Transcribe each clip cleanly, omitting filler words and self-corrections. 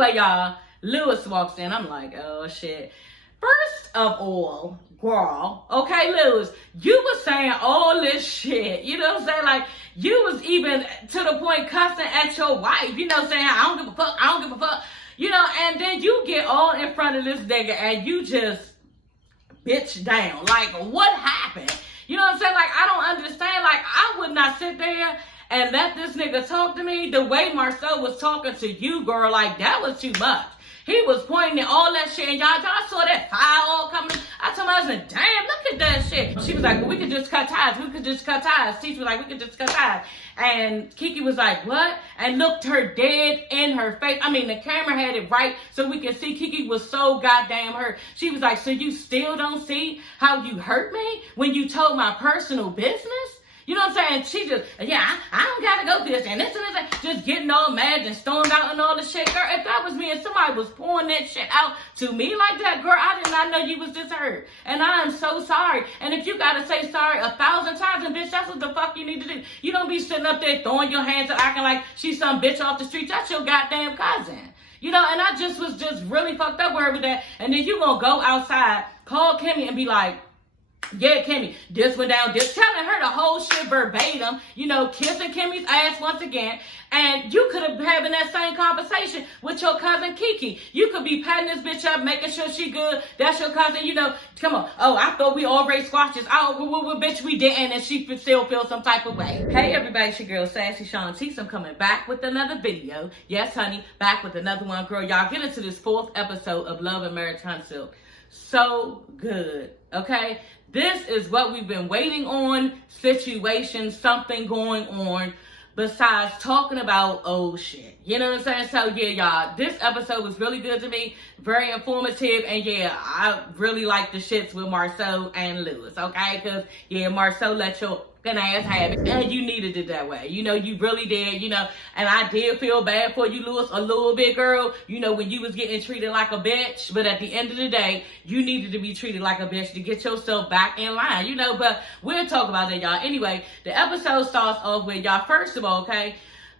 anyway, y'all, Lewis walks in. I'm like, oh shit. First of all, girl, okay, Lewis, you was saying all this shit. You know what I'm saying? Like, you was even to the point cussing at your wife. You know, saying, I don't give a fuck, I don't give a fuck. You know, and then you get all in front of this nigga and you just bitch down. Like, what happened? You know what I'm saying? Like, I don't understand. Like, I would not sit there and let this nigga talk to me the way Marcel was talking to you, girl. Like, that was too much. He was pointing at all that shit, and y'all saw that fire all coming. I told my husband, damn, look at that shit. She was like, well, we could just cut ties. We could just cut ties. Teacher was like, we could just cut ties. And Keke was like, what? And looked her dead in her face. I mean, the camera had it right so we could see. Keke was so goddamn hurt. She was like, so you still don't see how you hurt me when you told my personal business? You know what I'm saying? She just, yeah, I don't gotta go through this and this and this, just getting all mad and stormed out and all this shit. Girl, if that was me and somebody was pouring that shit out to me like that, girl, I did not know you was this hurt. And I am so sorry. And if you gotta say sorry 1,000 times, and bitch, that's what the fuck you need to do. You don't be sitting up there throwing your hands and acting like she's some bitch off the street. That's your goddamn cousin. You know, and I just was just really fucked up with her with that. And then you gonna go outside, call Kimmy and be like, yeah, Kimmy, this went down, this, telling her the whole shit verbatim, you know, kissing Kimmy's ass once again. And you could have having that same conversation with your cousin Keke. You could be patting this bitch up, making sure she good. That's your cousin, you know, come on. Oh, I thought we already squashed this. Oh, well, bitch, we didn't, and she still feels some type of way. Hey, everybody, it's your girl, Sassy Shantice. I'm coming back with another video. Yes, honey, back with another one. Girl, y'all get into this 4th episode of Love and Marriage Huntsville. So good, okay? This is what we've been waiting on, situation, something going on, besides talking about old shit. You know what I'm saying? So, yeah, y'all, this episode was really good to me, very informative, and, yeah, I really like the shits with Marcel and Lewis, okay? Because, yeah, Marcel let your ass have it, and you needed it that way. You know, you really did, you know, and I did feel bad for you, Lewis, a little bit, girl, you know, when you was getting treated like a bitch, but at the end of the day, you needed to be treated like a bitch to get yourself back in line, you know, but we'll talk about that, y'all. Anyway, the episode starts off with, y'all, first of all, okay,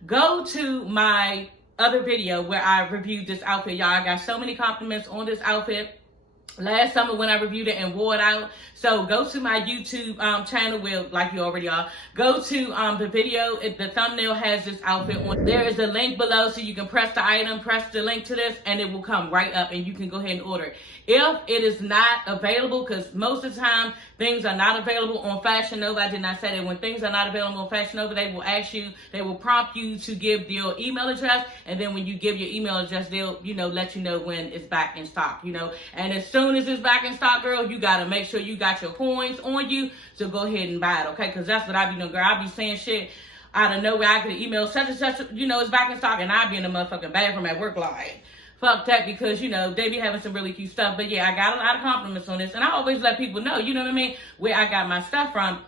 go to my other video where I reviewed this outfit, y'all. I got so many compliments on this outfit last summer when I reviewed it and wore it out. So go to my YouTube channel where, like you already are, go to the video. The thumbnail has this outfit on. There is a link below so you can press the item, press the link to this, and it will come right up and you can go ahead and order it. If it is not available, because most of the time things are not available on Fashion Nova. I did not say that. When things are not available on Fashion Nova, they will ask you, they will prompt you to give your email address, and then when you give your email address, they'll, you know, let you know when it's back in stock, you know. And as soon as it's back in stock, girl, you got to make sure you got your coins on you, so go ahead and buy it, okay? Because that's what I be doing, girl. I be saying shit out of nowhere. I get an email, such and such, you know, it's back in stock, and I be in the motherfucking bathroom at work like, fuck that, because, you know, they be having some really cute stuff. But yeah, I got a lot of compliments on this, and I always let people know, you know what I mean, where I got my stuff from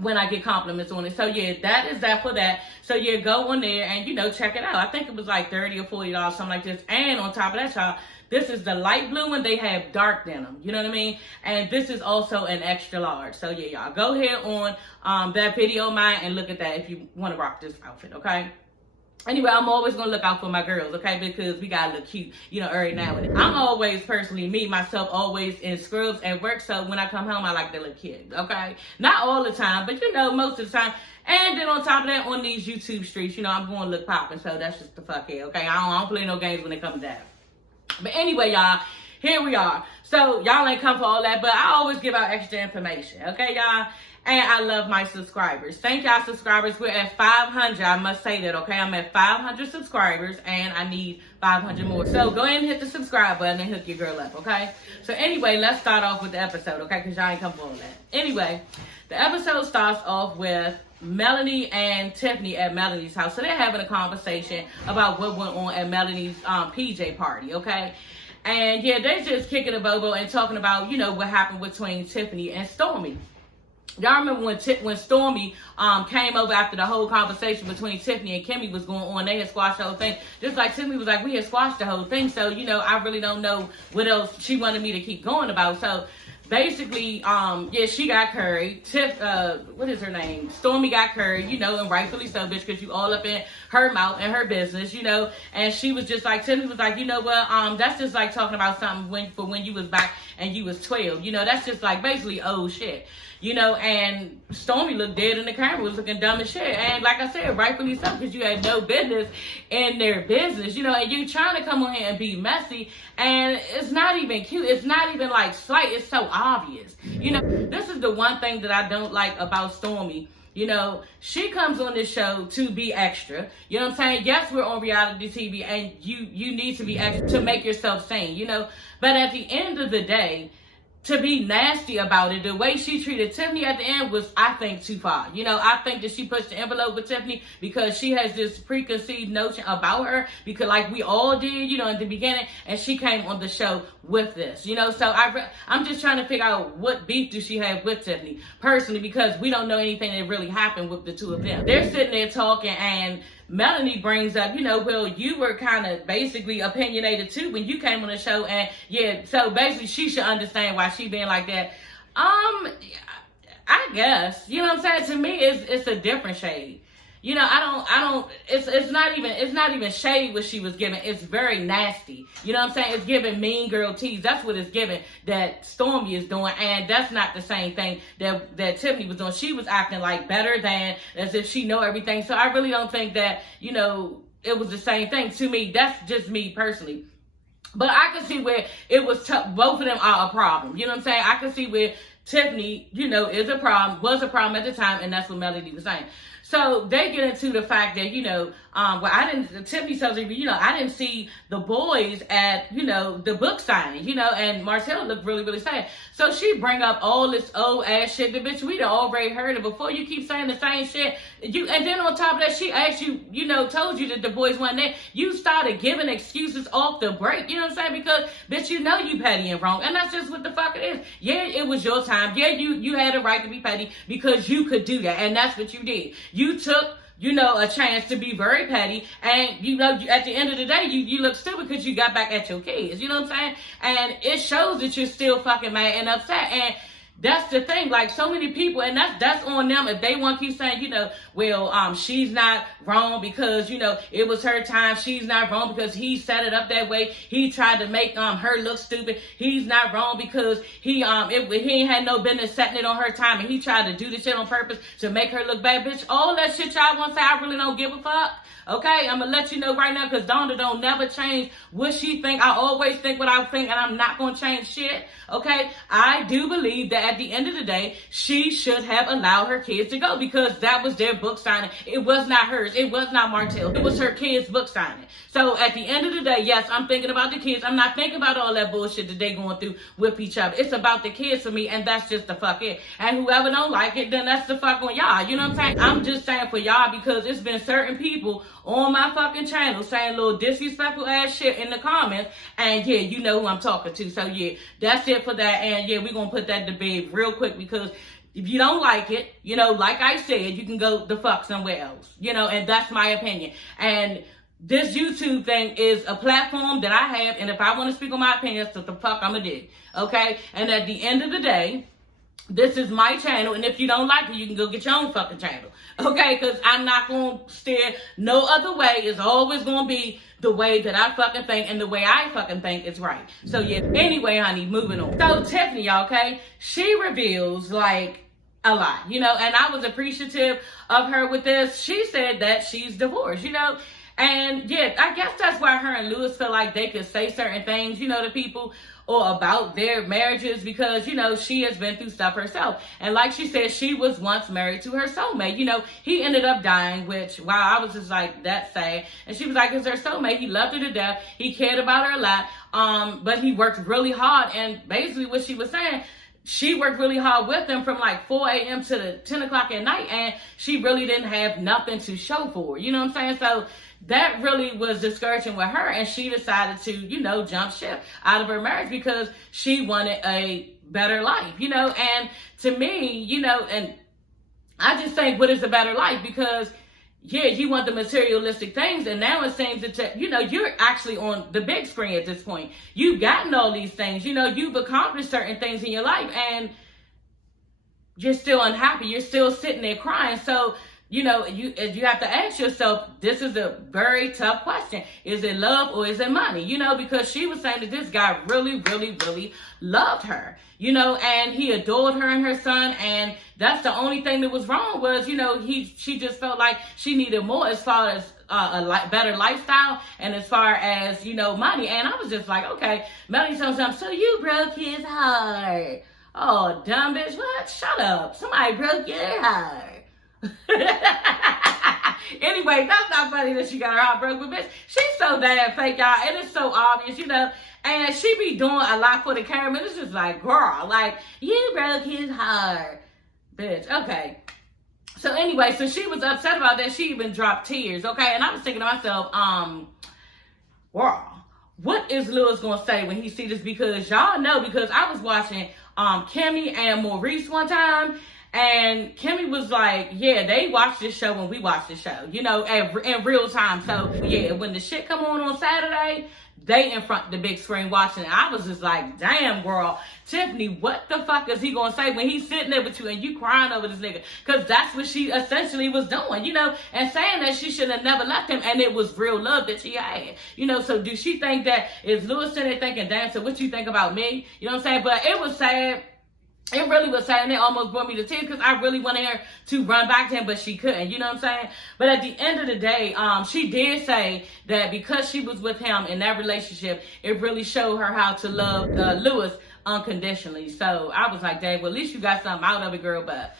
when I get compliments on it. So yeah, that is that for that. So yeah, go on there and, you know, check it out. I think it was like $30 or $40, something like this. And on top of that, y'all, this is the light blue one. They have dark denim, you know what I mean? And this is also an extra large. So yeah, y'all, go ahead on that video of mine and look at that if you want to rock this outfit, okay? Anyway, I'm always going to look out for my girls, okay? Because we got to look cute, you know, every now and then. I'm always, personally, myself, always in scrubs at work. So when I come home, I like to look cute, okay? Not all the time, but, you know, most of the time. And then on top of that, on these YouTube streets, you know, I'm going to look popping. So that's just the fuck it, okay? I don't play no games when it comes to that. But anyway, y'all, here we are. So y'all ain't come for all that, but I always give out extra information, okay, y'all? And I love my subscribers. Thank y'all, subscribers. We're at 500. I must say that, okay? I'm at 500 subscribers, and I need 500 more. So go ahead and hit the subscribe button and hook your girl up, okay? So anyway, let's start off with the episode, okay? Because y'all ain't come for all that. Anyway, the episode starts off with Melanie and Tiffany at Melanie's house. So they're having a conversation about what went on at Melanie's PJ party, okay? And yeah, they're just kicking a bobo and talking about, you know, what happened between Tiffany and Stormy. Y'all remember when Stormy came over after the whole conversation between Tiffany and Kimmy was going on, they had squashed the whole thing. Just like Tiffany was like, we had squashed the whole thing. So, you know, I really don't know what else she wanted me to keep going about. So basically, yeah, she got curried. What is her name? Stormy got curried, you know, and rightfully so, bitch, because you all up in her mouth and her business, you know. And she was just like, Tiffany was like, you know what, that's just like talking about something when you was back and you was 12, you know, that's just like basically old shit. You know, and Stormy looked dead in the camera, was looking dumb as shit. And like I said, rightfully so, because you had no business in their business, you know, and you trying to come on here and be messy, and it's not even cute. It's not even like slight. It's so obvious. You know, this is the one thing that I don't like about Stormy. You know, she comes on this show to be extra. You know what I'm saying? Yes, we're on reality TV, and you need to be extra to make yourself sane, you know. But at the end of the day, to be nasty about it, the way she treated Tiffany at the end was, I think, too far. You know, I think that she pushed the envelope with Tiffany because she has this preconceived notion about her, because like we all did, you know, in the beginning, and she came on the show with this, you know. So I'm just trying to figure out what beef do she have with Tiffany personally, because we don't know anything that really happened with the two of them. They're sitting there talking, and Melanie brings up, you know, well, you were kind of basically opinionated too when you came on the show, and yeah, so basically she should understand why she being like that. I guess, you know what I'm saying? To me, it's a different shade. You know, it's not even shade what she was giving. It's very nasty. You know what I'm saying? It's giving mean girl tease. That's what it's giving that Stormy is doing. And that's not the same thing that Tiffany was doing. She was acting like better than, as if she know everything. So I really don't think that, you know, it was the same thing. To me, that's just me personally. But I can see where it was both of them are a problem. You know what I'm saying? I can see where Tiffany, you know, was a problem at the time, and that's what Melody was saying. So they get into the fact that, you know, Tiffany tells me, you know, I didn't see the boys at, you know, the book signing, you know, and Marcella looked really, really sad. So she bring up all this old ass shit. The bitch, we'd already heard it before. You keep saying the same shit. And then on top of that, she asked you, you know, told you that the boys weren't there. You started giving excuses off the break, you know what I'm saying? Because, bitch, you know you petty and wrong. And that's just what the fuck it is. Yeah, it was your time. Yeah, you had a right to be petty because you could do that. And that's what you did. You took, you know, a chance to be very petty, and, you know, at the end of the day, you look stupid because you got back at your kids, you know what I'm saying? And it shows that you're still fucking mad and upset, and that's the thing, like, so many people, and that's on them. If they want to keep saying, you know, well, she's not wrong because, you know, it was her time. She's not wrong because he set it up that way. He tried to make her look stupid. He's not wrong because he ain't had no business setting it on her time, and he tried to do the shit on purpose to make her look bad. Bitch, all that shit y'all want to say, I really don't give a fuck. Okay, I'm gonna let you know right now, because Donda don't never change what she think. I always think what I think, and I'm not gonna change shit. Okay, I do believe that at the end of the day, she should have allowed her kids to go, because that was their book signing. It was not hers. It was not Martell. It was her kids' book signing. So at the end of the day, yes, I'm thinking about the kids. I'm not thinking about all that bullshit that they going through with each other. It's about the kids for me, and that's just the fuck it. And whoever don't like it, then that's the fuck on y'all. You know what I'm saying? I'm just saying for y'all, because it's been certain people on my fucking channel saying little disrespectful ass shit in the comments, and yeah, you know who I'm talking to. So yeah, that's it for that. And yeah, we're gonna put that to bed real quick, because if you don't like it, you know, like I said, you can go the fuck somewhere else, you know, and that's my opinion. And this YouTube thing is a platform that I have, and if I want to speak on my opinion, that's what the fuck I'm gonna do, okay? And at the end of the day, this is my channel, and if you don't like it, you can go get your own fucking channel, okay? Because I'm not going to steer no other way. It's always going to be the way that I fucking think, and the way I fucking think is right. So, yeah, anyway, honey, moving on. So, Tiffany, okay, she reveals, like, a lot, you know, and I was appreciative of her with this. She said that she's divorced, you know, and, yeah, I guess that's why her and Lewis feel like they could say certain things, you know, to people, or about their marriages, because, you know, she has been through stuff herself. And like she said, she was once married to her soulmate. You know, he ended up dying, which, wow, I was just like, that's sad. And she was like, it's her soulmate. He loved her to death. He cared about her a lot. But he worked really hard. And basically what she was saying, she worked really hard with him from like 4 a.m. to 10 o'clock at night. And she really didn't have nothing to show for it. You know what I'm saying? So that really was discouraging with her, and she decided to, you know, jump ship out of her marriage because she wanted a better life, you know. And to me, you know, and I just think, what is a better life? Because yeah, you want the materialistic things, and now it seems that, you know, you're actually on the big screen at this point. You've gotten all these things, you know, you've accomplished certain things in your life, and you're still unhappy. You're still sitting there crying. So, you know, you have to ask yourself, this is a very tough question. Is it love or is it money? You know, because she was saying that this guy really, really, really loved her, you know, and he adored her and her son. And that's the only thing that was wrong was, you know, she just felt like she needed more as far as better lifestyle and as far as, you know, money. And I was just like, okay, Melanie told something. So you broke his heart. Oh, dumb bitch. What? Shut up. Somebody broke your heart. Anyway, that's not funny that she got her heart broke, but bitch, she's so damn fake, y'all, and it's so obvious, you know, and she be doing a lot for the camera. It's just like, girl, like, you broke his heart, bitch. Okay. So anyway, so she was upset about that. She even dropped tears, okay, and I was thinking to myself, girl, what is Lewis gonna say when he see this? Because y'all know, because I was watching Kimmy and Maurice one time, and Kimmy was like, yeah, they watched this show when we watched the show, you know, in real time. So, yeah, when the shit come on Saturday, they in front of the big screen watching it. I was just like, damn, girl, Tiffany, what the fuck is he going to say when he's sitting there with you and you crying over this nigga? Because that's what she essentially was doing, you know, and saying that she should have never left him, and it was real love that she had, you know. So do she think that, is Lewis sitting there thinking, damn, so what you think about me? You know what I'm saying? But it was sad. It really was sad, and it almost brought me to tears because I really wanted her to run back to him, but she couldn't, you know what I'm saying? But at the end of the day, she did say that because she was with him in that relationship, it really showed her how to love Lewis unconditionally. So I was like, dang, well, at least you got something out of it, girl. But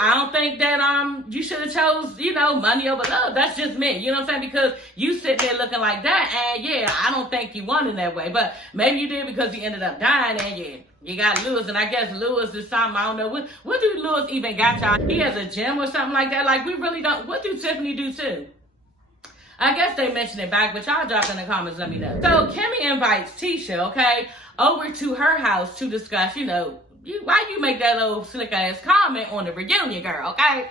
I don't think that you should have chose, you know, money over love. That's just me, you know what I'm saying? Because you sit there looking like that, and yeah, I don't think you won in that way. But maybe you did because he ended up dying, and yeah, you got Lewis, and I guess Lewis is something, I don't know. What do Lewis even got, y'all? He has a gym or something like that? Like, we really don't. What do Tiffany do too? I guess they mentioned it back, but y'all drop in the comments, let me know. So Kimmy invites Tisha, okay, over to her house to discuss, you know, why you make that little slick ass comment on the reunion, girl, okay?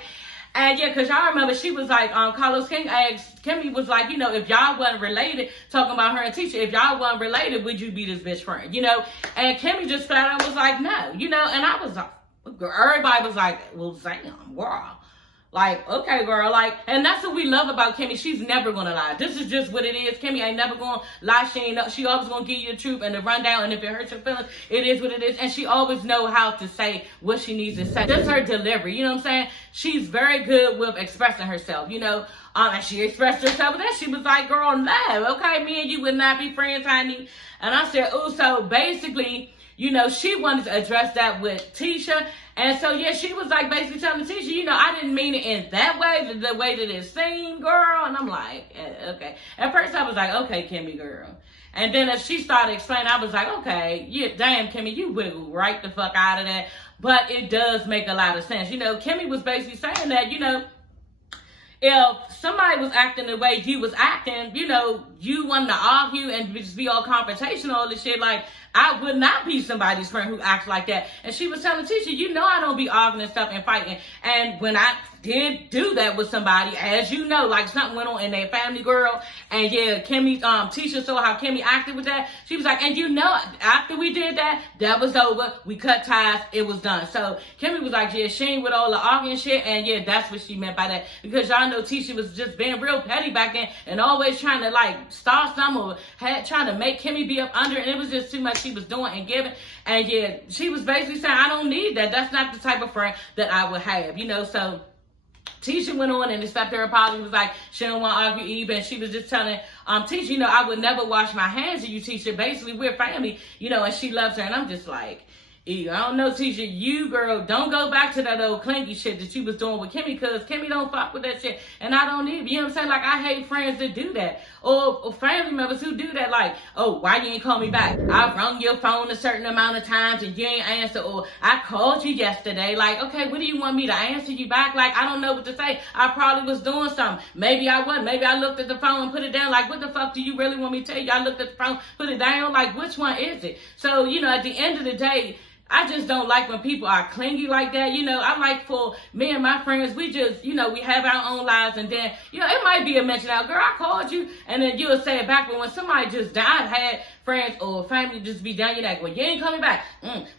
And yeah, because y'all remember, she was like, Carlos King asked, Kimmy was like, you know, if y'all wasn't related, talking about her and Tisha, if y'all wasn't related, would you be this bitch friend, you know? And Kimmy just flat out was like, no, you know? And I was like, everybody was like, well, damn, girl. Like, okay, girl, like, and that's what we love about Kimmy. She's never gonna lie. This is just what it is. Kimmy ain't never gonna lie. She always gonna give you the truth and the rundown, and if it hurts your feelings, it is what it is. And she always know how to say what she needs to say. Just her delivery, you know what I'm saying? She's very good with expressing herself, you know? And she expressed herself with that. She was like, girl, no, okay, me and you would not be friends, honey. And I said, oh, so basically, you know, she wanted to address that with Tisha. And so, yeah, she was like basically telling Tisha, you know, I didn't mean it in that way, the way that it seemed, girl. And I'm like, okay. At first I was like, okay, Kimmy, girl. And then as she started explaining, I was like, okay, yeah, damn, Kimmy, you wiggle right the fuck out of that. But it does make a lot of sense. You know, Kimmy was basically saying that, you know, if somebody was acting the way you was acting, you know, you wanted to argue and just be all confrontational, all this shit, like, I would not be somebody's friend who acts like that. And she was telling Tisha, you know I don't be arguing and stuff and fighting. And when I did do that with somebody, as you know, like something went on in their family, girl. And yeah, Kimmy, Tisha saw how Kimmy acted with that. She was like, and you know, after we did that, that was over. We cut ties. It was done. So Kimmy was like, yeah, she ain't with all the arguing shit. And yeah, that's what she meant by that. Because y'all know Tisha was just being real petty back then and always trying to like start some or trying to make Kimmy be up under. And it was just too much she was doing and giving. And yeah, she was basically saying, I don't need that. That's not the type of friend that I would have, you know. So Tisha went on and accepted her apology, was like, she don't want to argue either. And she was just telling Tisha, you know, I would never wash my hands of you, Tisha. Basically, we're family, you know, and she loves her. And I'm just like, I don't know, Tisha, you, girl, don't go back to that old clinky shit that you was doing with Kimmy, because Kimmy don't fuck with that shit. And I don't need, you know what I'm saying? Like, I hate friends that do that. Or family members who do that, like, oh, why you ain't call me back? I rung your phone a certain amount of times and you ain't answer. Or I called you yesterday. Like, okay, what do you want me to answer you back? Like, I don't know what to say. I probably was doing something. Maybe I wasn't. Maybe I looked at the phone and put it down. Like, what the fuck do you really want me to tell you? I looked at the phone, put it down. Like, which one is it? So, you know, at the end of the day, I just don't like when people are clingy like that. You know, I like for me and my friends, we just, you know, we have our own lives, and then, you know, it might be a mention out, girl, I called you, and then you'll say it back. But when somebody just died, I've had friends or family just be down your neck. Well, you ain't coming back.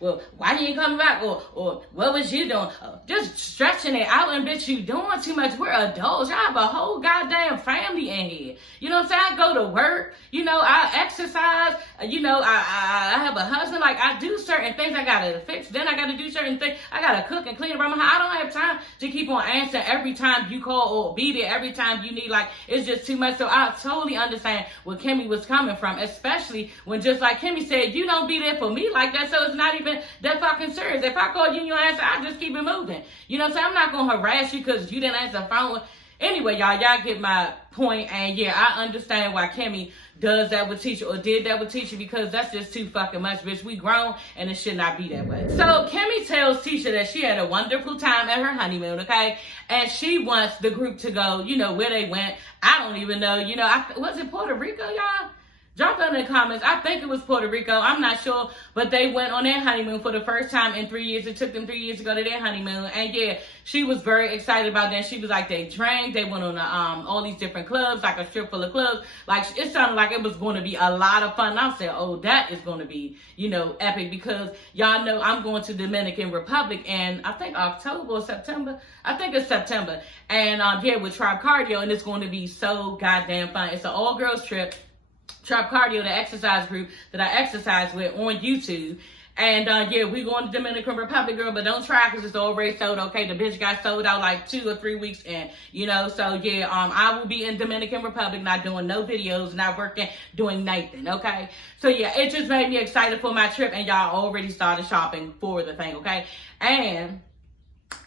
Well, why you ain't coming back? Or what was you doing? Just stretching it out, and bitch, you doing too much. We're adults. Y'all have a whole goddamn family in here. You know what I'm saying? I go to work. You know, I exercise. You know, I have a husband. Like, I do certain things I gotta fix. Then I gotta do certain things. I gotta cook and clean around my house. I don't have time to keep on answering every time you call or be there every time you need. Like, it's just too much. So I totally understand where Kimmy was coming from, especially when, just like Kimmy said, you don't be there for me like that, so it's not even that fucking serious. If I call you and you answer, I just keep it moving. You know what I'm saying? I'm not gonna harass you because you didn't answer the phone. Anyway, y'all get my point, and yeah, I understand why Kimmy does that with Tisha or did that with Tisha, because that's just too fucking much, bitch. We grown, and it should not be that way. So Kimmy tells Tisha that she had a wonderful time at her honeymoon, okay? And she wants the group to go, you know, where they went. I don't even know, you know, was it Puerto Rico, y'all? Drop down in the comments. I think it was Puerto Rico. I'm not sure. But they went on their honeymoon for the first time in 3 years. It took them 3 years to go to their honeymoon. And yeah, she was very excited about that. She was like, they drank. They went on all these different clubs, like a strip full of clubs. Like, it sounded like it was going to be a lot of fun. And I said, oh, that is going to be, you know, epic, because y'all know I'm going to Dominican Republic in, I think, October or September. I think it's September. And yeah, with Tribe Cardio. And it's going to be so goddamn fun. It's an all-girls trip. Tribe Cardio, the exercise group that I exercise with on YouTube. And yeah, we going to Dominican Republic, girl, but don't try because it's already sold. Okay, the bitch got sold out like 2 or 3 weeks in, you know. So yeah, I will be in Dominican Republic, not doing no videos, not working, doing nothing. Okay, so yeah, it just made me excited for my trip, and y'all already started shopping for the thing. Okay, and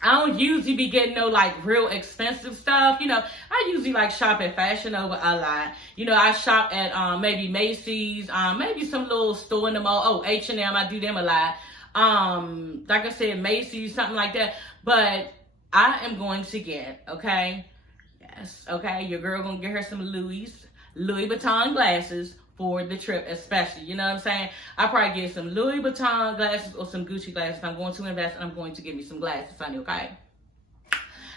I don't usually be getting no like real expensive stuff. You know, I usually like shop at Fashion Nova a lot. You know, I shop at maybe Macy's, maybe some little store in the mall. Oh, H&M, I do them a lot. Like I said, Macy's, something like that. But I am going to get, okay, yes, okay, your girl gonna get her some Louis Vuitton glasses for the trip, especially, you know what I'm saying? I probably get some Louis Vuitton glasses or some Gucci glasses. I'm going to invest, and I'm going to get me some glasses, honey, okay?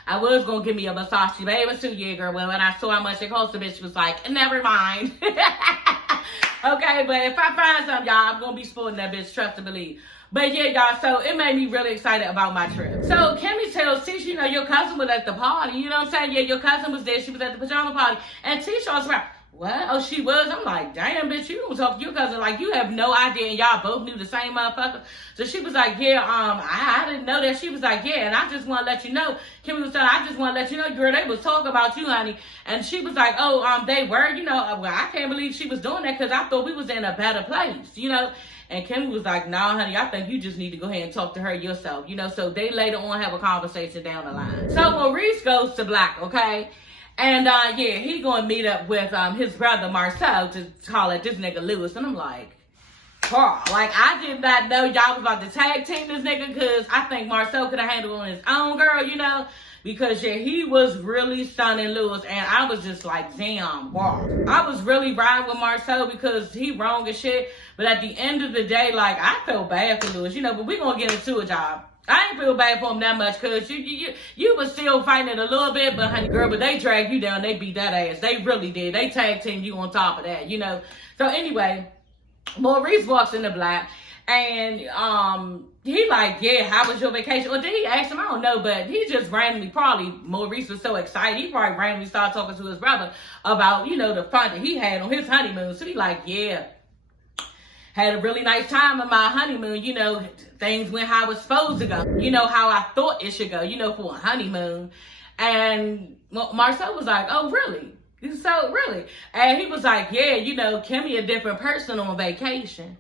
I was going to give me a Versace bathing suit, yeah, girl. Well, when I saw how much it cost, the bitch was like, never mind. Okay, but if I find something, y'all, I'm going to be sporting that bitch, trust and believe. But yeah, y'all, so it made me really excited about my trip. So Kimmy tells Tisha, you know, your cousin was at the party, you know what I'm saying? Yeah, your cousin was there. She was at the pajama party. And Tisha was like, what? Oh, she was? I'm like, damn, bitch, you don't talk to your cousin like you have no idea, and y'all both knew the same motherfucker. So she was like, yeah, I didn't know that. She was like, yeah, and I just want to let you know. Kimmy was saying, I just want to let you know, girl, they was talking about you, honey. And she was like, oh, they were, you know, well, I can't believe she was doing that because I thought we was in a better place, you know. And Kimmy was like, nah, honey, I think you just need to go ahead and talk to her yourself, you know. So they later on have a conversation down the line. So Maurice goes to Black, okay? And yeah, he gonna meet up with his brother Marcel to call at this nigga Lewis. And I'm like, Carl, like I did not know y'all was about to tag team this nigga, because I think Marcel could have handled it on his own, girl, you know. Because yeah, he was really stunning Lewis, and I was just like, damn, wow. I was really riding with Marcel because he wrong as shit. But at the end of the day, like, I felt bad for Lewis, you know. But we gonna get into it, y'all. I ain't feel bad for him that much, because you was still fighting it a little bit, but honey, girl, but they dragged you down, they beat that ass. They really did. They tag teamed you on top of that, you know. So anyway, Maurice walks into Black, and he like, yeah, how was your vacation? Or did he ask him? I don't know, but he just randomly, probably Maurice was so excited, he probably randomly started talking to his brother about, you know, the fun that he had on his honeymoon. So he like, yeah, had a really nice time on my honeymoon, you know, things went how it was supposed to go, you know, how I thought it should go, you know, for a honeymoon. And Marcel was like, oh, really? So, really? And he was like, yeah, you know, Kimmy a different person on vacation.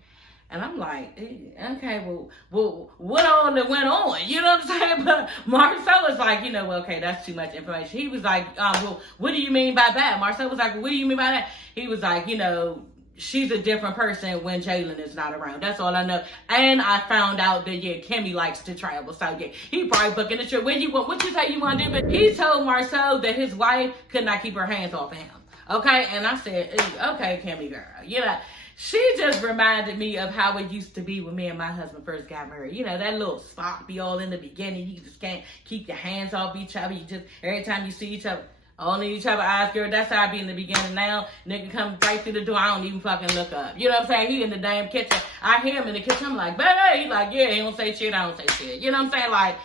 And I'm like, okay, well, what all that went on? You know what I'm saying? But Marcel was like, you know, well, okay, that's too much information. He was like, well, what do you mean by that? Marcel was like, well, what do you mean by that? He was like, you know, she's a different person when Jalen is not around. That's all I know. And I found out that, yeah, Kimmy likes to travel. So, yeah, he probably booking a trip. What you say you want to do? But he told Marcel that his wife could not keep her hands off of him. Okay? And I said, okay, Kimmy girl. You know, She just reminded me of how it used to be when me and my husband first got married. You know, that little spot be all in the beginning. You just can't keep your hands off each other. You just, every time you see each other, all in each other's eyes, girl. That's how I be in the beginning now. Nigga come right through the door. I don't even fucking look up. You know what I'm saying? He in the damn kitchen. I hear him in the kitchen. I'm like, babe. He's like, yeah, he don't say shit. I don't say shit. You know what I'm saying? Like,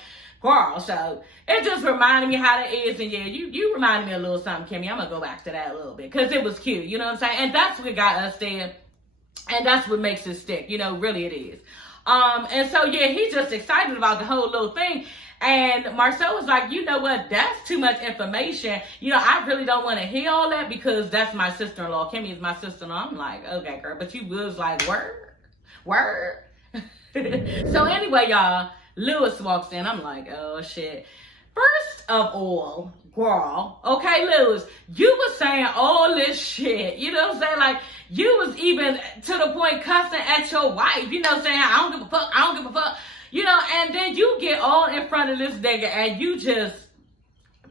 girl. So it just reminded me how that is. And yeah, you reminded me a little something, Kimmy. I'm going to go back to that a little bit. Because it was cute. You know what I'm saying? And that's what got us there. And that's what makes it stick. You know, really it is. And so, yeah, he's just excited about the whole little thing. And Marcel was like, you know what, that's too much information. You know, I really don't want to hear all that because that's my sister-in-law. Kimmy is my sister-in-law. I'm like, okay, girl. But you was like, word. So anyway, y'all, Lewis walks in. I'm like, oh, shit. First of all, girl, okay, Lewis, you was saying all this shit. You know what I'm saying? Like, you was even to the point cussing at your wife. You know, saying, I don't give a fuck. I don't give a fuck. You know, and then you get all in front of this nigga and you just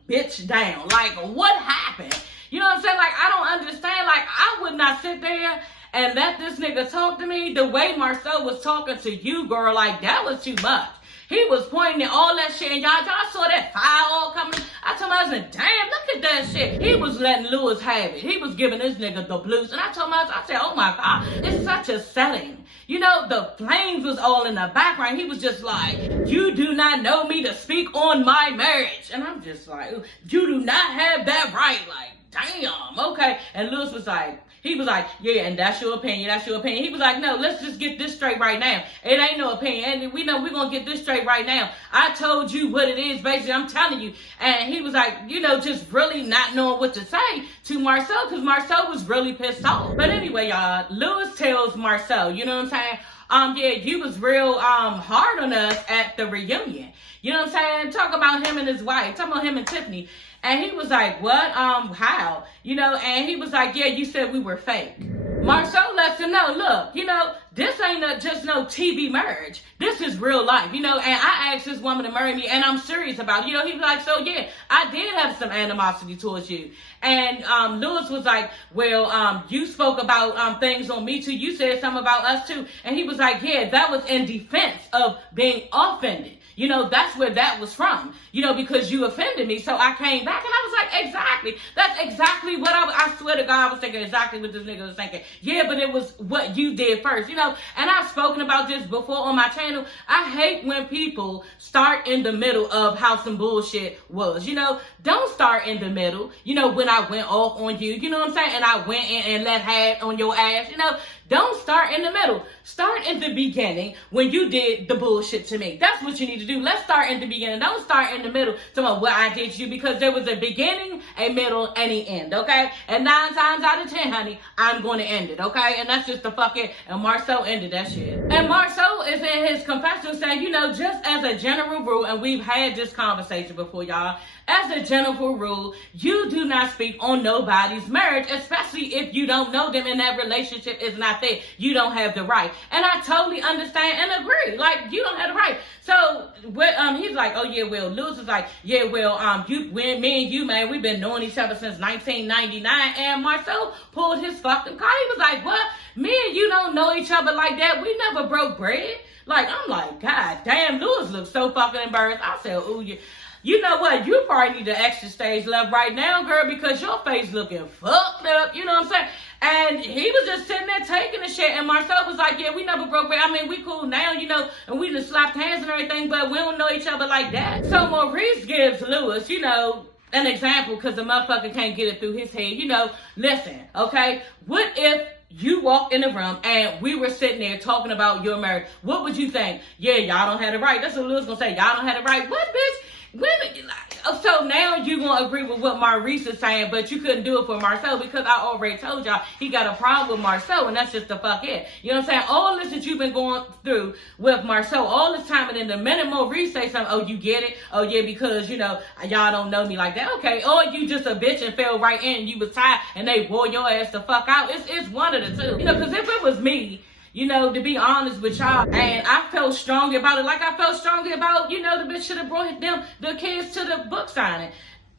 bitch down. Like, what happened? You know what I'm saying? Like, I don't understand. Like, I would not sit there and let this nigga talk to me the way Marcel was talking to you, girl. Like, that was too much. He was pointing at all that shit, and y'all saw that fire all coming. I told my husband, damn, look at that shit. He was letting Lewis have it. He was giving this nigga the blues. And I told my husband, I said, oh my God, it's such a setting. You know, the flames was all in the background. He was just like, you do not know me to speak on my marriage. And I'm just like, you do not have that right. Like, damn, okay. And Lewis was like, he was like, yeah, and that's your opinion, that's your opinion. He was like, no, let's just get this straight right now. It ain't no opinion, and we know we're going to get this straight right now. I told you what it is, basically, I'm telling you. And he was like, you know, just really not knowing what to say to Marcel, because Marcel was really pissed off. But anyway, y'all, Lewis tells Marcel, you know what I'm saying? Yeah, you was real hard on us at the reunion. You know what I'm saying? Talk about him and his wife. Talk about him and Tiffany. And he was like, what? How? You know, and he was like, yeah, you said we were fake. Marcel lets him know, look, you know, this ain't just no TV marriage. This is real life, you know, and I asked this woman to marry me, and I'm serious about it. You know, he was like, so yeah, I did have some animosity towards you. And Lewis was like, well, you spoke about things on Me Too. You said something about us too. And he was like, yeah, that was in defense of being offended. You know, that's where that was from, you know, because you offended me. So I came back and I was like, exactly. That's exactly what I swear to God, I was thinking exactly what this nigga was thinking. Yeah, but it was what you did first, you know, and I've spoken about this before on my channel. I hate when people start in the middle of how some bullshit was, you know, don't start in the middle. You know, when I went off on you, you know what I'm saying? And I went in and let hat on your ass, you know. Don't start in the middle. Start in the beginning when you did the bullshit to me. That's what you need to do. Let's start in the beginning. Don't start in the middle to what I did to you, because there was a beginning, a middle, and an end, okay? And 9 times out of 10, honey, I'm going to end it, okay? And that's just the fucking, and Marcel ended that shit. And Marcel is in his confession saying, you know, just as a general rule, and we've had this conversation before, y'all, as a general rule, you do not speak on nobody's marriage, especially if you don't know them and that relationship is not there. You don't have the right. And I totally understand and agree. Like, you don't have the right. So, he's like, oh, yeah, well, Lewis is like, yeah, well, me and you, man, we've been knowing each other since 1999. And Marcel pulled his fucking car. He was like, what? Me and you don't know each other like that? We never broke bread? Like, I'm like, God damn, Lewis looks so fucking embarrassed. I said, oh, yeah. You know what? You probably need the extra stage left right now, girl, because your face looking fucked up. You know what I'm saying? And he was just sitting there taking the shit. And Marcel was like, yeah, we never broke bread. I mean, we cool now, you know, and we just slapped hands and everything, but we don't know each other like that. So Maurice gives Lewis, you know, an example, because the motherfucker can't get it through his head. You know, listen, okay? What if you walked in the room and we were sitting there talking about your marriage? What would you think? Yeah, y'all don't have the right. That's what Lewis gonna say. Y'all don't have the right. What, bitch? So now you're going to agree with what Maurice is saying, but you couldn't do it for Marcel, because I already told y'all he got a problem with Marcel, and that's just the fuck it. You know what I'm saying? All this that you've been going through with Marcel all this time, and then the minute Maurice say something, oh, you get it? Oh, yeah, because, you know, y'all don't know me like that. Okay, or you just a bitch and fell right in, and you was tired, and they wore your ass the fuck out. It's one of the two. You know, because if it was me, you know, to be honest with y'all, and I felt strongly about it, like I felt strongly about, you know, the bitch should have brought them, the kids to the book signing.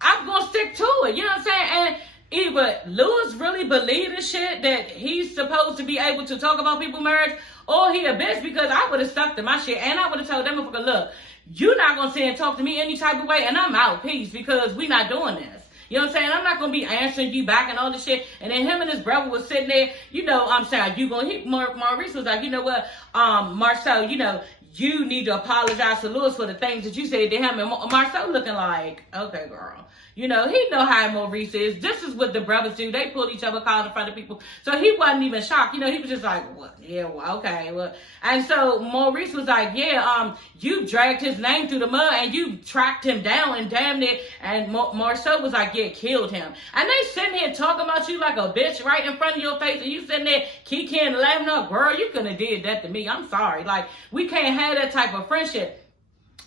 I'm going to stick to it, you know what I'm saying? And either Lewis really believe this shit that he's supposed to be able to talk about people's marriage, or he a bitch, because I would have stuck to my shit and I would have told them, look, you're not going to sit and talk to me any type of way and I'm out, peace, because we not doing this. You know what I'm saying? I'm not going to be answering you back and all this shit. And then him and his brother was sitting there, you know, I'm saying, you going to, Maurice was like, you know what, Marcel, you know, you need to apologize to Lewis for the things that you said to him. And Marcel looking like, okay, girl. You know, he know how Maurice is. This is what the brothers do. They pull each other cars in front of people. So he wasn't even shocked. You know, he was just like, well, yeah, well, okay. Well. And so Maurice was like, yeah, you dragged his name through the mud and you tracked him down and damn it. And Marcel was like, yeah, killed him. And they sitting here talking about you like a bitch right in front of your face. And you sitting there Keke and laughing up, girl, you couldn't have did that to me. I'm sorry. Like, we can't have that type of friendship.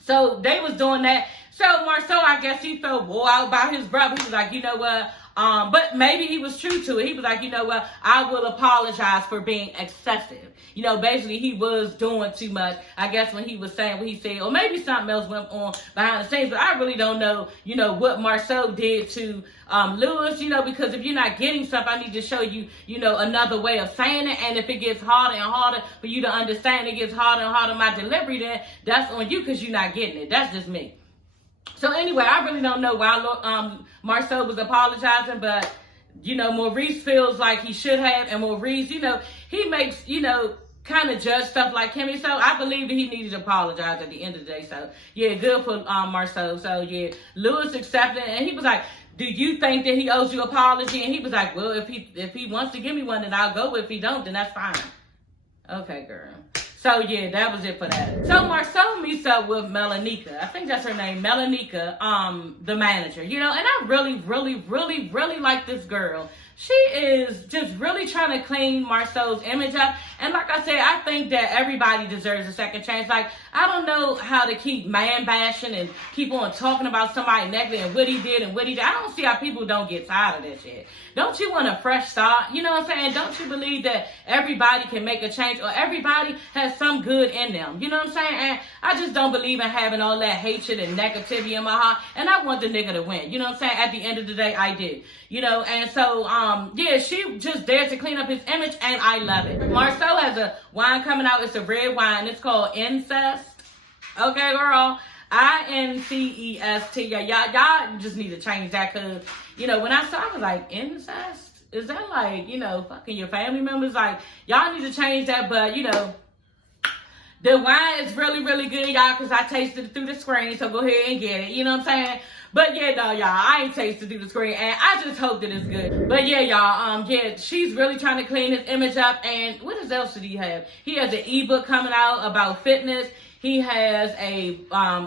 So they was doing that. So Marcel, I guess he felt wore out by his brother. He was like, you know what? But maybe he was true to it. He was like, you know what? I will apologize for being excessive. You know, basically he was doing too much. I guess when he was saying what he said, or maybe something else went on behind the scenes. But I really don't know, you know, what Marcel did to Lewis, you know, because if you're not getting something, I need to show you, you know, another way of saying it. And if it gets harder and harder for you to understand, it gets harder and harder my delivery, then that's on you because you're not getting it. That's just me. So anyway, I really don't know why Marcel was apologizing, but, you know, Maurice feels like he should have, and Maurice, you know, he makes, you know, kind of judge stuff like Kimmy, so I believe that he needed to apologize at the end of the day. So, yeah, good for Marcel. So, yeah, Lewis accepted it, and he was like, do you think that he owes you an apology? And he was like, well, if he wants to give me one, then I'll go. If he don't, then that's fine. Okay, girl. So, yeah, that was it for that. So, Marcel meets up with Melanika. I think that's her name, Melanika, the manager. You know, and I really like this girl. She is just really trying to clean Marcel's image up. And like I said, I think that everybody deserves a second chance. Like, I don't know how to keep man bashing and keep on talking about somebody negative and what he did and what he did. I don't see how people don't get tired of that shit. Don't you want a fresh start? You know what I'm saying? Don't you believe that everybody can make a change, or everybody has some good in them? You know what I'm saying? And I just don't believe in having all that hatred and negativity in my heart. And I want the nigga to win. You know what I'm saying? At the end of the day, I did. You know, and so, yeah, she just there to clean up his image, and I love it. Marcel has a wine coming out. It's a red wine. It's called Incest. Okay, girl. INCEST. Yeah, y'all just need to change that, because, you know, when I saw, I was like, incest? Is that like, you know, fucking your family members? Like, y'all need to change that, but, you know, the wine is really good, y'all, because I tasted it through the screen, so go ahead and get it. You know what I'm saying? But yeah, no, y'all, I ain't tasted through the screen, and I just hope that it's good. But yeah, y'all, yeah, she's really trying to clean his image up. And what else did he have? He has an ebook coming out about fitness. He has a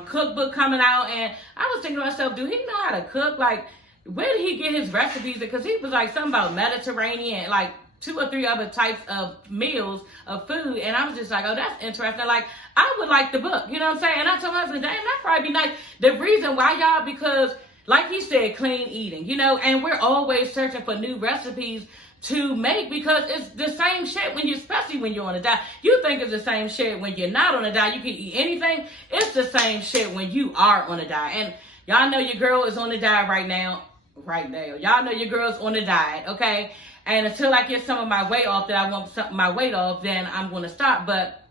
cookbook coming out, and I was thinking to myself, do he know how to cook? Like, where did he get his recipes? Because he was like something about Mediterranean, like 2 or 3 other types of meals of food, and I was just like, oh, that's interesting. Like, I would like the book, you know what I'm saying? And I told my husband, damn, that'd probably be nice. The reason why, y'all, because like he said, clean eating, you know, and we're always searching for new recipes to make, because it's the same shit when you, especially when you're on a diet. You think it's the same shit when you're not on a diet. You can eat anything. It's the same shit when you are on a diet. And y'all know your girl is on a diet right now. Y'all know your girl's on a diet, okay? And until I get some of my weight off, that I want my weight off, then I'm going to stop. But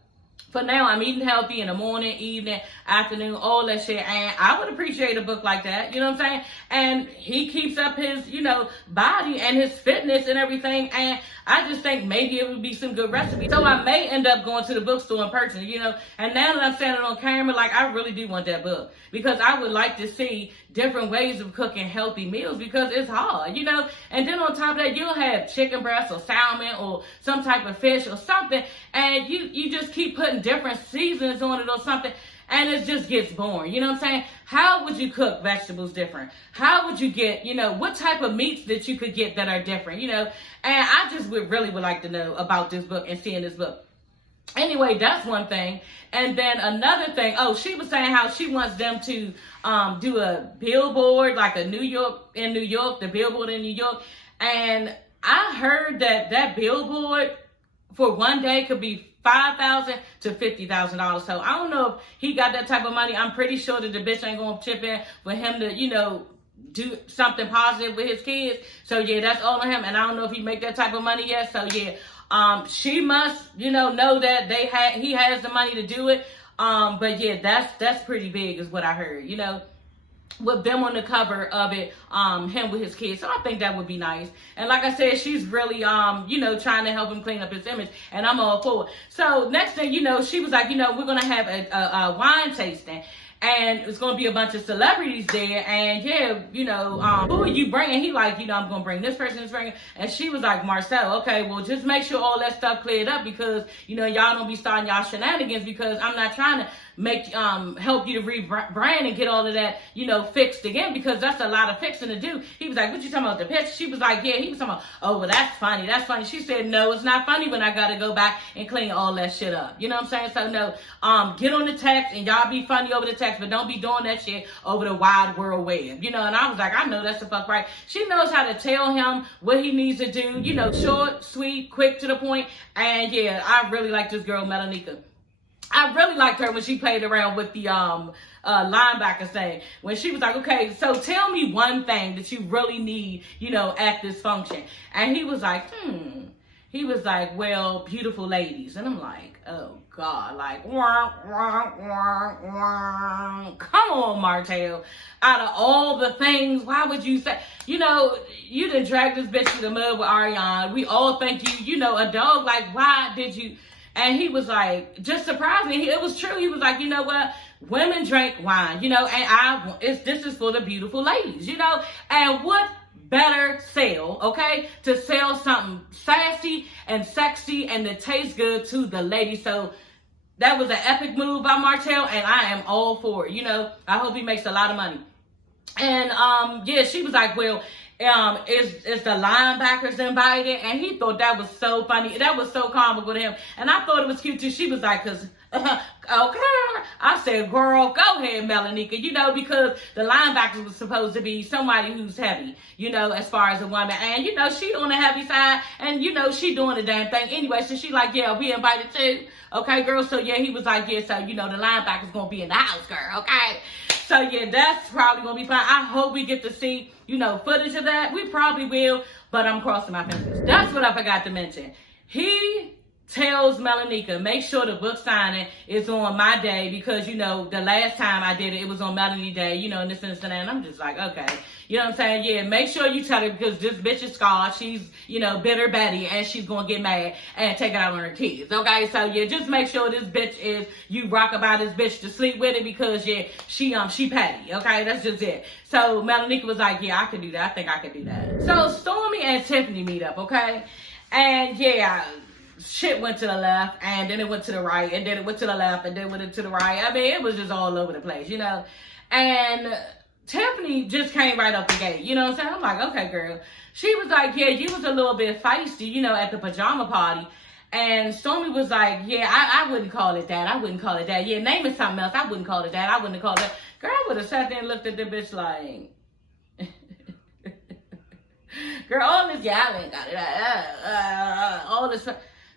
for now, I'm eating healthy in the morning, evening, afternoon, all that shit. And I would appreciate a book like that. You know what I'm saying? And he keeps up his, you know, body and his fitness and everything. And I just think maybe it would be some good recipes. So I may end up going to the bookstore in person, you know. And now that I'm standing on camera, like, I really do want that book. Because I would like to see different ways of cooking healthy meals, because it's hard, you know. And then on top of that, you'll have chicken breast or salmon or some type of fish or something. And you just keep putting different seasons on it or something. And it just gets boring. You know what I'm saying? How would you cook vegetables different? How would you get, you know, what type of meats that you could get that are different, you know? And I just really would like to know about this book and seeing this book. Anyway, that's one thing. And then another thing, oh, she was saying how she wants them to do a billboard, like the billboard in New York. And I heard that billboard for one day could be $5,000 to $50,000. So I don't know if he got that type of money. I'm pretty sure that the bitch ain't gonna chip in for him to, you know, do something positive with his kids. So yeah, that's all on him. And I don't know if he make that type of money yet. So yeah, she must, know that he has the money to do it. But yeah, that's pretty big is what I heard, with them on the cover of it, him with his kids. So I think that would be nice. And like I said, she's really, trying to help him clean up his image, and I'm all for it. So next thing she was like, we're going to have a wine tasting. And it's going to be a bunch of celebrities there. And yeah, who are you bringing? He like, I'm going to bring this person, this person. And she was like, Marcel, okay, well, just make sure all that stuff cleared up because, y'all don't be starting y'all shenanigans because I'm not trying to help you to rebrand and get all of that, fixed again because that's a lot of fixing to do. He was like, what you talking about, the picture? She was like, yeah. He was talking about, oh, well, that's funny. That's funny. She said, no, it's not funny when I got to go back and clean all that shit up. You know what I'm saying? So no, get on the text and y'all be funny over the text, but don't be doing that shit over the wide world web. And I was like, I know that's the fuck right. She knows how to tell him what he needs to do, short, sweet, quick to the point. And yeah, I really like this girl, Melanika. I really liked her when she played around with the linebacker thing. When she was like, okay, so tell me one thing that you really need, at this function. And he was like, He was like, well, beautiful ladies. And I'm like, oh, God. Like, wah, wah, wah, wah. Come on, Martell. Out of all the things, why would you say, you done dragged this bitch to the mud with Ariana. We all think you, a dog. Like, why did you... And he was like, just surprisingly, it was true. He was like, you know what? Women drink wine, and this is for the beautiful ladies, and what better sell, okay? To sell something sassy and sexy and that tastes good to the ladies. So that was an epic move by Martell, and I am all for it. I hope he makes a lot of money. And yeah, she was like, well, is the linebackers invited? And he thought that was so funny. That was so comical to him. And I thought it was cute too. She was like, okay. I said, girl, go ahead, Melanika. Because the linebackers was supposed to be somebody who's heavy, as far as a woman. And, she on the heavy side. And, she doing the damn thing anyway. So she like, yeah, we invited too. Okay, girl. So yeah, he was like, yeah, so, the linebacker's going to be in the house, girl. Okay. So yeah, that's probably going to be fine. I hope we get to see, footage of that. We probably will, but I'm crossing my fingers. That's what I forgot to mention. He tells Melanika, make sure the book signing is on my day because, the last time I did it, it was on Melanie Day, and this and that. And I'm just like, okay. You know what I'm saying? Yeah, make sure you tell her because this bitch is scarred. She's, bitter Betty, and she's going to get mad and take it out on her kids. Okay? So, yeah, just make sure this bitch is, you rock about this bitch to sleep with it because, yeah, she petty. Okay? That's just it. So, Melanika was like, yeah, I can do that. I think I can do that. So, Stormy and Tiffany meet up, okay? And, yeah, shit went to the left, and then it went to the right, and then it went to the left, and then it went to the right. I mean, it was just all over the place, And Tiffany just came right up the gate, you know what I'm saying? I'm like, okay, girl. She was like, yeah, you was a little bit feisty, at the pajama party. And Stormy was like, yeah, I wouldn't call it that. I wouldn't call it that. Yeah, name it something else. I wouldn't call it that. I wouldn't call it that. Girl, I would have sat there and looked at the bitch like... Girl, all this, yeah, I ain't got it. All this...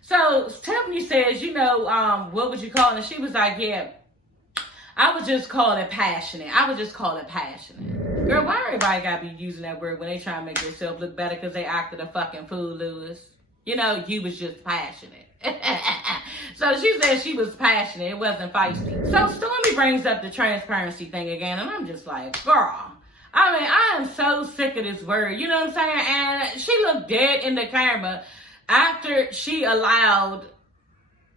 So Tiffany says, what would you call it? And she was like, yeah, I would just call it passionate. Girl, why everybody got to be using that word when they try to make themselves look better because they acted a fucking fool, Lewis? You was just passionate. So she said she was passionate. It wasn't feisty. So Stormy brings up the transparency thing again. And I'm just like, girl. I mean, I am so sick of this word. You know what I'm saying? And she looked dead in the camera after she allowed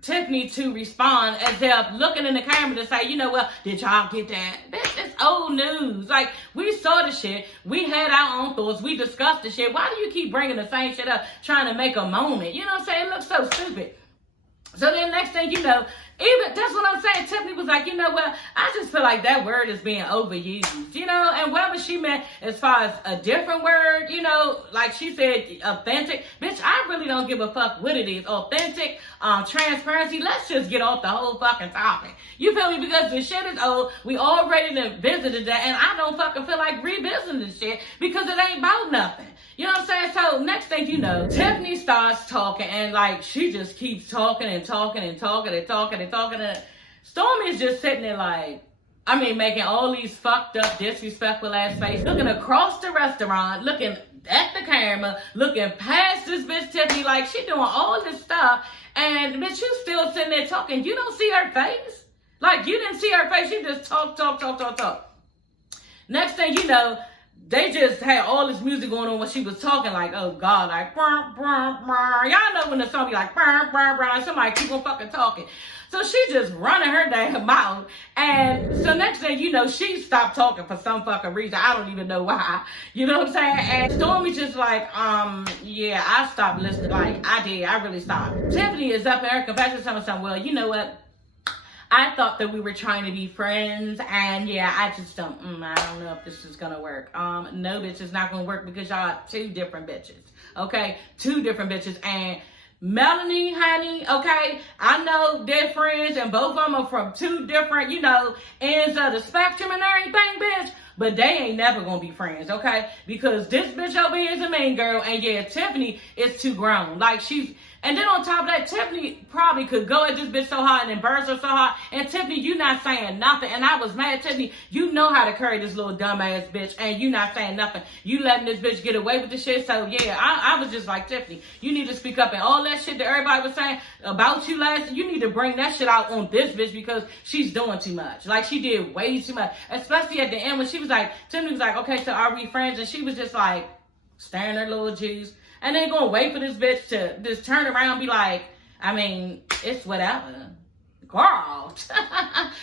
Tiffany to respond as if looking in the camera to say, well, did y'all get that? It's old news. Like, we saw the shit. We had our own thoughts. We discussed the shit. Why do you keep bringing the same shit up trying to make a moment? You know what I'm saying? It looks so stupid. So then next thing you know, even, that's what I'm saying, Tiffany was like, what, I just feel like that word is being overused, and whether she meant as far as a different word, like she said, authentic, bitch, I really don't give a fuck what it is, authentic, transparency, let's just get off the whole fucking topic, you feel me, because the shit is old, we already visited that, and I don't fucking feel like revisiting this shit, because it ain't about nothing. You know what I'm saying? So next thing you know, Tiffany starts talking and like she just keeps talking and talking and talking and talking and talking. And Stormy is just sitting there like, making all these fucked up, disrespectful ass faces, looking across the restaurant, looking at the camera, looking past this bitch Tiffany, like she doing all this stuff, and bitch, you still sitting there talking. You don't see her face? Like, you didn't see her face. She just talk. Next thing you know, they just had all this music going on when she was talking, like, oh God, like, brr, brr, brr. Y'all know when the song be like, brr, brr, brr, somebody keep on fucking talking. So she just running her damn mouth. And so next thing you know, she stopped talking for some fucking reason. I don't even know why. You know what I'm saying? And Stormy just like, yeah, I stopped listening. Like, I did. I really stopped. Tiffany is up in her confession telling something, well, you know what? I thought that we were trying to be friends, and yeah, I just don't, I don't know if this is gonna work. No, bitch, it's not gonna work because y'all are two different bitches, okay? Two different bitches, and Melanie, honey, okay, I know they're friends, and both of them are from two different, ends of the spectrum and everything, bitch. But they ain't never gonna be friends, okay? Because this bitch over here is a mean girl, and yeah, Tiffany is too grown. Like, and then on top of that, Tiffany probably could go at this bitch so hard and embarrass her so hard. And Tiffany, you not saying nothing. And I was mad, Tiffany, you know how to carry this little dumbass bitch, and you not saying nothing. You letting this bitch get away with the shit. So yeah, I was just like, Tiffany, you need to speak up, and all that shit that everybody was saying about you last, you need to bring that shit out on this bitch because she's doing too much. Like, she did way too much. Especially at the end when she was like, Tiffany was like, okay, so are we friends? And she was just like, staring her little juice. And then gonna wait for this bitch to just turn around and be like, it's whatever. Girl.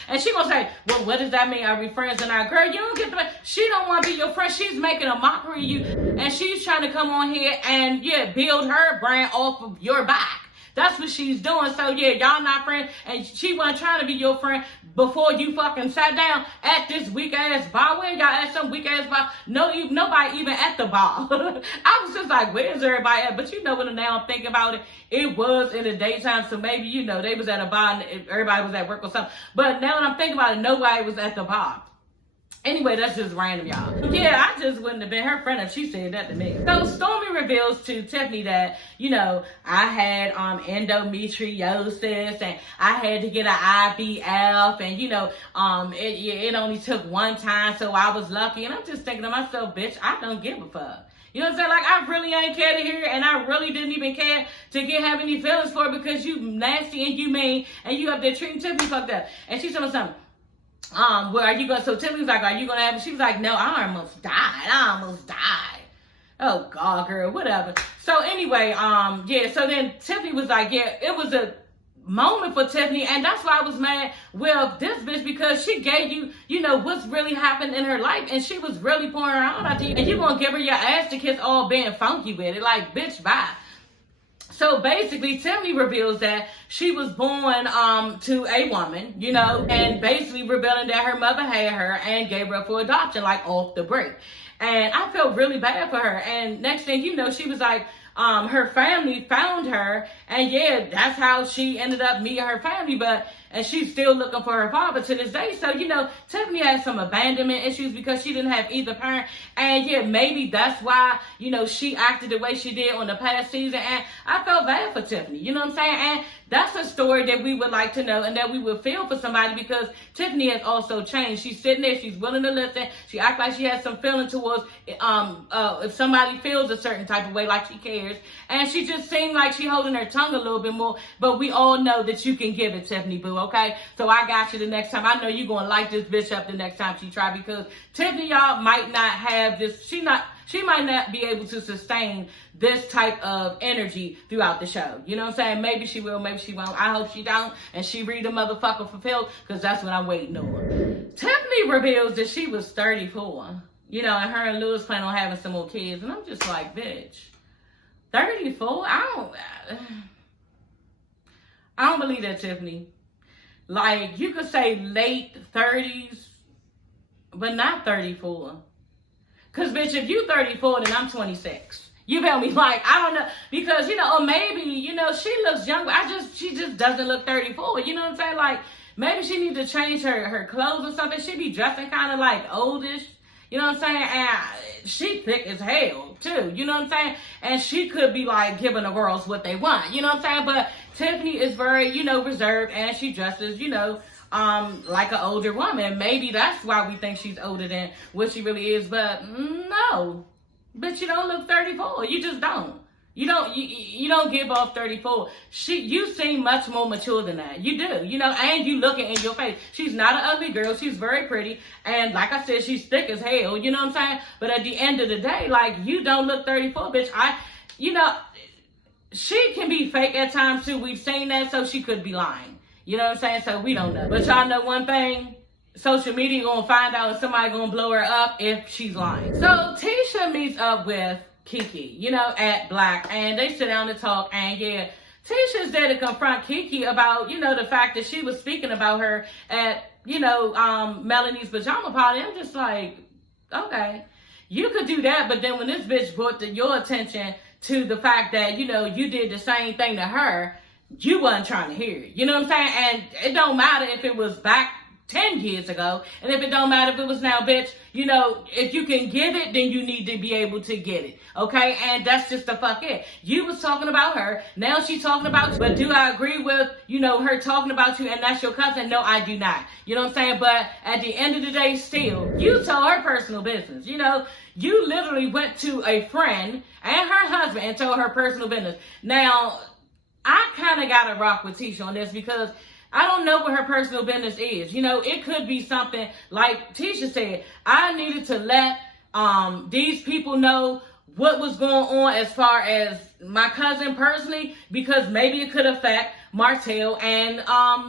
And she gonna say, well, what does that mean? Are we friends or not? Girl, you don't get the... She don't want to be your friend. She's making a mockery of you. And she's trying to come on here and, yeah, build her brand off of your back. That's what she's doing. So, yeah, y'all not friends. And she wasn't trying to be your friend before you fucking sat down at this weak-ass bar. Where y'all at some weak-ass bar? Nobody even at the bar. I was just like, where's everybody at? But when now I'm thinking about it, it was in the daytime. So maybe, they was at a bar and everybody was at work or something. But now that I'm thinking about it, nobody was at the bar. Anyway, that's just random, y'all. Yeah, I just wouldn't have been her friend if she said that to me. So Stormy reveals to Tiffany that, I had endometriosis and I had to get an IVF, and it only took one time, so I was lucky. And I'm just thinking to myself, bitch, I don't give a fuck. You know what I'm saying? Like, I really ain't care to hear it, and I really didn't even care to have any feelings for it because you nasty and you mean, and you up there treating Tiffany fucked up. And she told me something. Well, are you gonna, so Tiffany was like, are you gonna have, she was like, no, I almost died. Oh God, girl, whatever. So anyway, yeah, so then Tiffany was like, yeah, it was a moment for Tiffany, and that's why I was mad with this bitch, because she gave you, what's really happened in her life, and she was really pouring her heart out to you, and you gonna give her your ass to kiss all being funky with it, like, bitch, bye. So basically, Tiffany reveals that she was born to a woman, and basically revealing that her mother had her and gave her up for adoption, like off the break. And I felt really bad for her. And next thing you know, she was like, her family found her, and yeah, that's how she ended up meeting her family, and she's still looking for her father to this day. So, Tiffany has some abandonment issues because she didn't have either parent. And yeah, maybe that's why, she acted the way she did on the past season. And I felt bad for Tiffany, you know what I'm saying? And that's a story that we would like to know and that we would feel for somebody, because Tiffany has also changed. She's sitting there, she's willing to listen. She acts like she has some feeling towards if somebody feels a certain type of way, like she cares. And she just seemed like she holding her tongue a little bit more. But we all know that you can give it, Tiffany boo, okay? So I got you the next time. I know you're going to light this bitch up the next time she try, because Tiffany, y'all, might not have this. She might not be able to sustain this type of energy throughout the show. You know what I'm saying? Maybe she will, maybe she won't. I hope she don't. And she read the motherfucker fulfilled, because that's what I'm waiting on. Tiffany reveals that she was 34. And her and Lewis plan on having some more kids. And I'm just like, bitch, 34? I don't believe that, Tiffany. Like, you could say late 30s, but not 34. Because, bitch, if you 34, then I'm 26. You feel me? Like, I don't know. Because, or maybe, she looks younger. She just doesn't look 34. You know what I'm saying? Like, maybe she needs to change her clothes or something. She be dressing kind of like oldish. You know what I'm saying? And she thick as hell, too. You know what I'm saying? And she could be, like, giving the girls what they want. You know what I'm saying? But Tiffany is very, reserved. And she dresses, like an older woman. Maybe that's why we think she's older than what she really is. But no, but you don't look 34. You just don't. You don't give off 34. You seem much more mature than that. You do, and you look it in your face. She's not an ugly girl. She's very pretty. And like I said, she's thick as hell. You know what I'm saying? But at the end of the day, like, you don't look 34, bitch. She can be fake at times too. We've seen that, so she could be lying. You know what I'm saying? So we don't know. But y'all know one thing. Social media gonna find out if somebody gonna blow her up if she's lying. So Tisha meets up with Keke, at Black, and they sit down to talk, and yeah, Tisha's there to confront Keke about, the fact that she was speaking about her at, Melanie's pajama party. I'm just like, okay, you could do that, but then when this bitch brought your attention to the fact that, you did the same thing to her, you wasn't trying to hear it. You know what I'm saying? And it don't matter if it was back 10 years ago, and if it don't matter if it was now, bitch, if you can give it, then you need to be able to get it, okay? And that's just the fuck it. You was talking about her, now she's talking about you, but do I agree with, her talking about you and that's your cousin? No, I do not. You know what I'm saying? But at the end of the day, still, you told her personal business, you literally went to a friend and her husband and told her personal business. Now, I kind of got to rock with Tisha on this because I don't know what her personal business is. It could be something like Tisha said, I needed to let these people know what was going on as far as my cousin personally, because maybe it could affect Martell and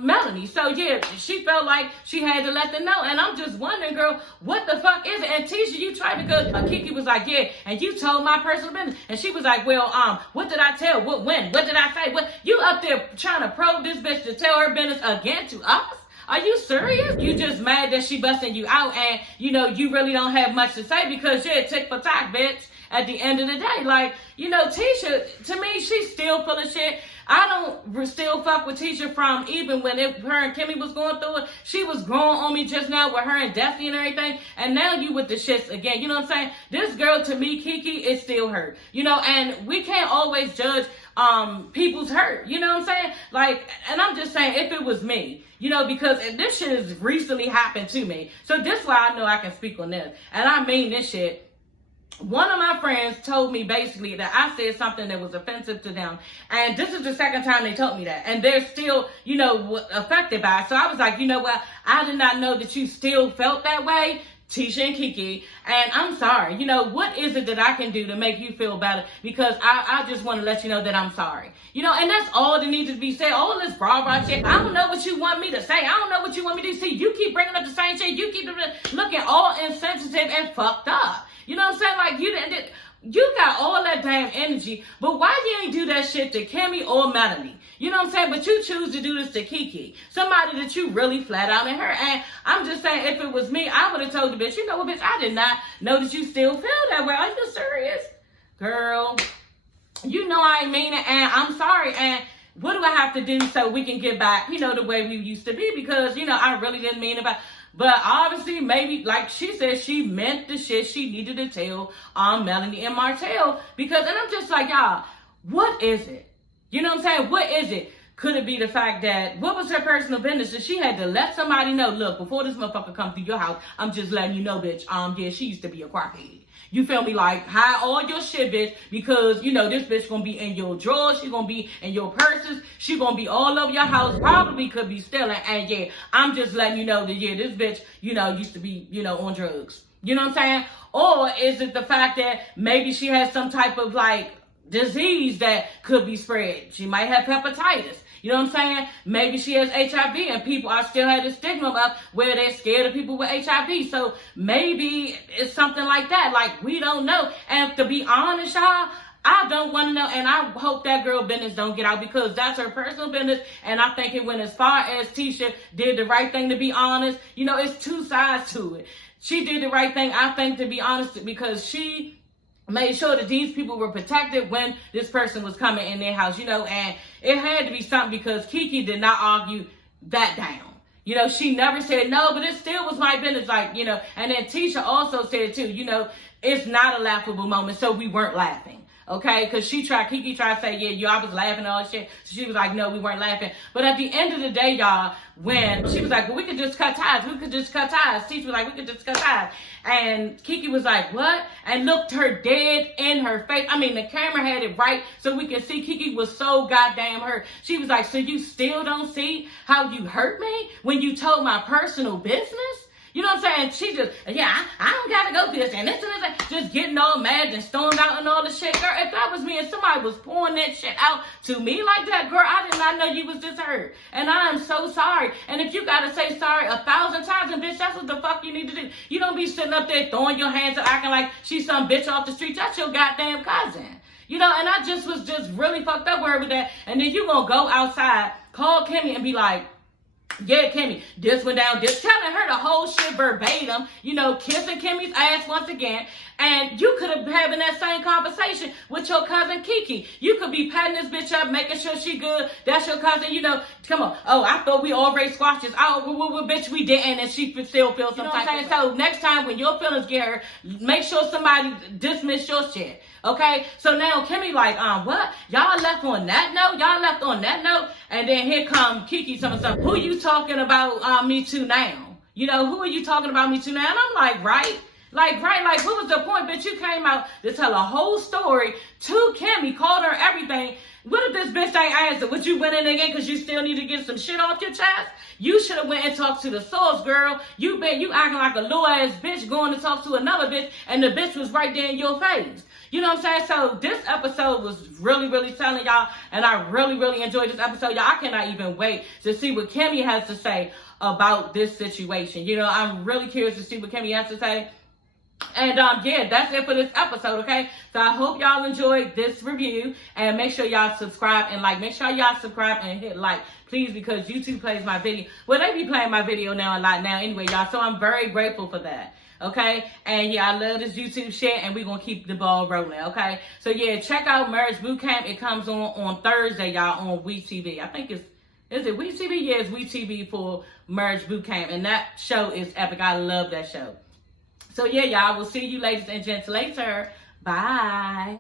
Melanie. So yeah, she felt like she had to let them know. And I'm just wondering, girl, what the fuck is it? And Tisha, you tried, because Keke was like, yeah, and you told my personal business. And she was like, well, what did I tell? When? What did I say? What? You up there trying to probe this bitch to tell her business again to us? Are you serious? You just mad that she busting you out, and you really don't have much to say because you're a tick for tack, bitch. At the end of the day, like, Tisha, to me, she's still full of shit. I don't still fuck with Tisha from even when her and Kimmy was going through it. She was growing on me just now with her and Destiny and everything. And now you with the shits again. You know what I'm saying? This girl, to me, Keke, is still hurt. And we can't always judge people's hurt. You know what I'm saying? Like, and I'm just saying, if it was me, because this shit has recently happened to me. So this is why I know I can speak on this. And I mean this shit. One of my friends told me basically that I said something that was offensive to them. And this is the second time they told me that. And they're still, affected by it. So I was like, you know what? I did not know that you still felt that way, Tisha and Keke. And I'm sorry. What is it that I can do to make you feel better? Because I just want to let you know that I'm sorry. And that's all that needs to be said. All this rah-rah shit. I don't know what you want me to say. I don't know what you want me to see. You keep bringing up the same shit. You keep looking all insensitive and fucked up. You know what I'm saying? Like, you got all that damn energy, but why you ain't do that shit to Kimmy or Melanie? You know what I'm saying? But you choose to do this to Keke, somebody that you really flat out in her. And I'm just saying, if it was me, I would have told the bitch, you know what, bitch, I did not know that you still feel that way. Are you serious? Girl, I ain't mean it, and I'm sorry, and what do I have to do so we can get back, the way we used to be? Because, I really didn't mean it. But obviously, maybe, like she said, she meant the shit she needed to tell Melanie and Martell. And I'm just like, y'all, what is it? You know what I'm saying? What is it? Could it be the fact that, what was her personal business? That she had to let somebody know, look, before this motherfucker come through your house, I'm just letting you know, bitch, yeah, she used to be a crackhead. You feel me? Like, hide all your shit, bitch, because, this bitch gonna be in your drawers, she gonna be in your purses, she gonna be all over your house, probably could be stealing, and yeah, I'm just letting you know that, yeah, this bitch, used to be, on drugs. You know what I'm saying? Or is it the fact that maybe she has some type of, like, disease that could be spread? She might have hepatitis. You know what I'm saying? Maybe she has HIV and people are still had the stigma up where they're scared of people with HIV. So maybe it's something like that. Like, we don't know. And to be honest, y'all, I don't want to know. And I hope that girl business don't get out, because that's her personal business. And I think it went as far as Tisha did the right thing, to be honest. It's two sides to it. She did the right thing, I think, to be honest, because she made sure that these people were protected when this person was coming in their house, and it had to be something, because Keke did not argue that down. She never said no, but it still was my business, like, and then Tisha also said too, it's not a laughable moment, so we weren't laughing. Okay, because Keke tried to say, yeah, y'all was laughing and all that shit. So she was like, no, we weren't laughing. But at the end of the day, y'all, when she was like, well, we could just cut ties. We could just cut ties. Teacher was like, we could just cut ties. And Keke was like, what? And looked her dead in her face. I mean, the camera had it right so we could see. Keke was so goddamn hurt. She was like, so you still don't see how you hurt me when you told my personal business? You know what I'm saying? She just, yeah, I don't gotta go through this and this and this, just getting all mad and stormed out and all the shit. Girl, if that was me and somebody was pouring that shit out to me like that, girl, I did not know you was this hurt. And I am so sorry. And if you gotta say sorry 1,000 times, and bitch, that's what the fuck you need to do. You don't be sitting up there throwing your hands up, acting like she's some bitch off the street. That's your goddamn cousin. You know, and I just was just really fucked up with her with that. And then you gonna go outside, call Kimmy and be like, yeah, Kimmy, this went down, this, telling her the whole shit verbatim, you know, kissing Kimmy's ass once again. And you could have having that same conversation with your cousin Keke. You could be patting this bitch up, making sure she good. That's your cousin, you know. Come on. Oh, I thought we already squashed this. Oh, well, bitch, we didn't, and she still feels some type of way. So next time when your feelings get hurt, make sure somebody dismiss your shit. Okay? So now Kimmy like, what? Y'all left on that note? Y'all left on that note? And then here come Keke telling something. Who you talking about me to now? You know, who are you talking about me to now? And I'm like, right? Like, what was the point? Bitch, you came out to tell a whole story to Kimmy, called her everything. What if this bitch ain't answer? Would you went in again because you still need to get some shit off your chest? You should have went and talked to the source, girl. You acting like a little ass bitch going to talk to another bitch, and the bitch was right there in your face. You know what I'm saying? So this episode was really, really telling y'all, and I really, really enjoyed this episode. Y'all, I cannot even wait to see what Kimmy has to say about this situation. You know, I'm really curious to see what Kimmy has to say. And yeah, that's it for this episode, okay? So I hope y'all enjoyed this review, and make sure y'all subscribe and like. Make sure y'all subscribe and hit like, please, because YouTube plays my video. Well, they be playing my video now a lot now anyway, y'all. So I'm very grateful for that. Okay, and yeah, I love this YouTube shit, and we're gonna keep the ball rolling. Okay, so yeah, check out Marriage Boot Camp. It comes on Thursday, y'all, on WeTV. I think is it WeTV? Yeah, it's WeTV for Marriage Boot Camp, and that show is epic. I love that show. So yeah, y'all, we'll see you ladies and gents later. Bye.